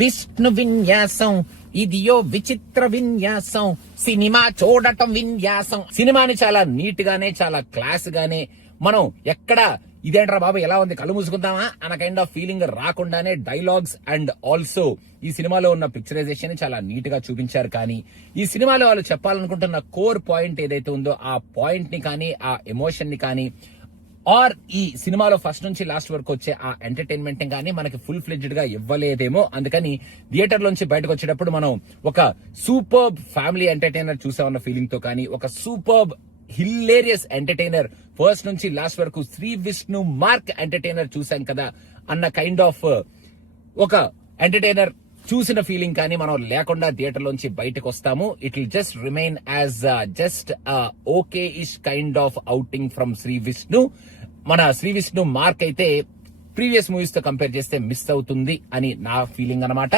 విష్ణు విన్యాసం ఇదియో విచిత్ర విన్యాసం, సినిమా చూడటం విన్యాసం. సినిమాని చాలా నీట్ గానే, చాలా క్లాస్ గానే, మనం ఎక్కడ ఇదేంట్రా బాబు ఎలా ఉంది కళ్ళు మూసుకుందామా అన్న కైండ్ ఆఫ్ ఫీలింగ్ రాకుండానే డైలాగ్స్ అండ్ ఆల్సో ఈ సినిమాలో ఉన్న పిక్చరైజేషన్ చాలా నీట్ గా చూపించారు. కానీ ఈ సినిమాలో వాళ్ళు చెప్పాలనుకుంటున్న కోర్ పాయింట్ ఏదైతే ఉందో ఆ పాయింట్ ని కానీ, ఆ ఎమోషన్ ని కానీ, ఆర్ ఈ సినిమాలో ఫస్ట్ నుంచి లాస్ట్ వరకు వచ్చే ఆ ఎంటర్టైన్మెంట్ కానీ మనకి ఫుల్ ఫ్లెడ్జ్డ్ గా ఇవ్వలేదేమో. అందుకని థియేటర్ లోంచి బయటకు వచ్చేటప్పుడు మనం ఒక సూపర్బ్ ఫ్యామిలీ ఎంటర్టైనర్ చూసామన్న ఫీలింగ్ తో కానీ, ఒక సూపర్బ్ హిల్లేరియస్ ఎంటర్టైనర్ ఫస్ట్ నుంచి లాస్ట్ వరకు శ్రీ విష్ణు మార్క్ ఎంటర్టైనర్ చూసాం కదా అన్న కైండ్ ఆఫ్ ఒక ఎంటర్టైనర్ చూసిన ఫీలింగ్ కానీ మనం లేకుండా థియేటర్ లోంచి బయటకు వస్తాము. It will just remain as just okay ish kind of outing from Sri Vishnu. మన శ్రీ విష్ణు మార్క్ అయితే ప్రీవియస్ మూవీస్ తో కంపేర్ చేస్తే మిస్ అవుతుంది అని నా ఫీలింగ్ అన్నమాట.